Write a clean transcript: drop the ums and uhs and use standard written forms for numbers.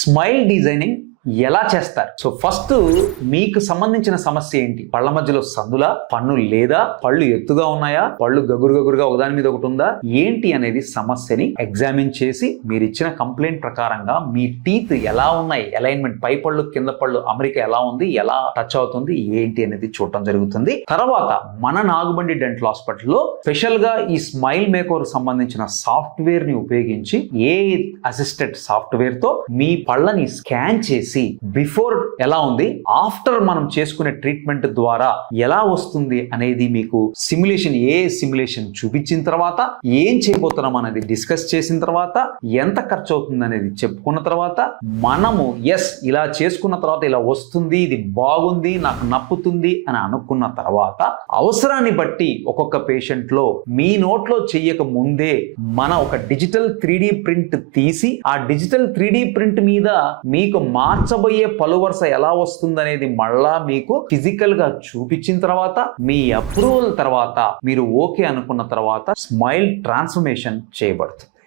Smile designing ఎలా చేస్తారు? So first మీకు సంబంధించిన సమస్య ఏంటి? పళ్ళ మధ్యలో సందులా, పన్ను లేదా, పళ్ళు ఎత్తుగా ఉన్నాయా, పళ్ళు గగురుగా ఒకదాని మీద ఒకటి ఉందా, ఏంటి అనేది సమస్యని ఎగ్జామిన్ చేసి మీరు ఇచ్చిన కంప్లైంట్ ప్రకారంగా మీ టీత్ ఎలా ఉన్నాయి, అలైన్మెంట్, పై పళ్ళు కింద పళ్ళు అమరిక ఎలా ఉంది, ఎలా టచ్ అవుతుంది, ఏంటి అనేది చూడటం జరుగుతుంది. తర్వాత మన నాగుబండి డెంటల్ హాస్పిటల్లో స్పెషల్ గా ఈ స్మైల్ మేకోవర్ సంబంధించిన సాఫ్ట్వేర్ ని ఉపయోగించి ఏ అసిస్టెంట్ సాఫ్ట్వేర్ తో మీ పళ్ళని స్కాన్ చేసి బిఫోర్ ఎలా ఉంది, ఆఫ్టర్ మనం చేసుకునే ట్రీట్మెంట్ ద్వారా ఎలా వస్తుంది అనేది మీకు సిమ్యులేషన్ చూపించిన తర్వాత, ఏం చేయబోతున్నాం అనేది డిస్కస్ చేసిన తర్వాత, ఎంత ఖర్చు అవుతుంది అనేది చెప్పుకున్న తర్వాత, మనము ఇలా చేసుకున్న తర్వాత ఇలా వస్తుంది, ఇది బాగుంది, నాకు నప్పుతుంది అని అనుకున్న తర్వాత అవసరాన్ని బట్టి ఒక్కొక్క పేషెంట్ లో మీ నోట్లో చెయ్యక ముందే మన ఒక డిజిటల్ 3D ప్రింట్ తీసి ఆ డిజిటల్ 3D ప్రింట్ మీద మీకు మార్చబోయే పలు వరుస ఎలా వస్తుందనేది మళ్ళా మీకు ఫిజికల్ గా చూపించిన తర్వాత, మీ అప్రూవల్ తర్వాత, మీరు ఓకే అనుకున్న తర్వాత స్మైల్ ట్రాన్స్ఫర్మేషన్ చేయబడుతుంది.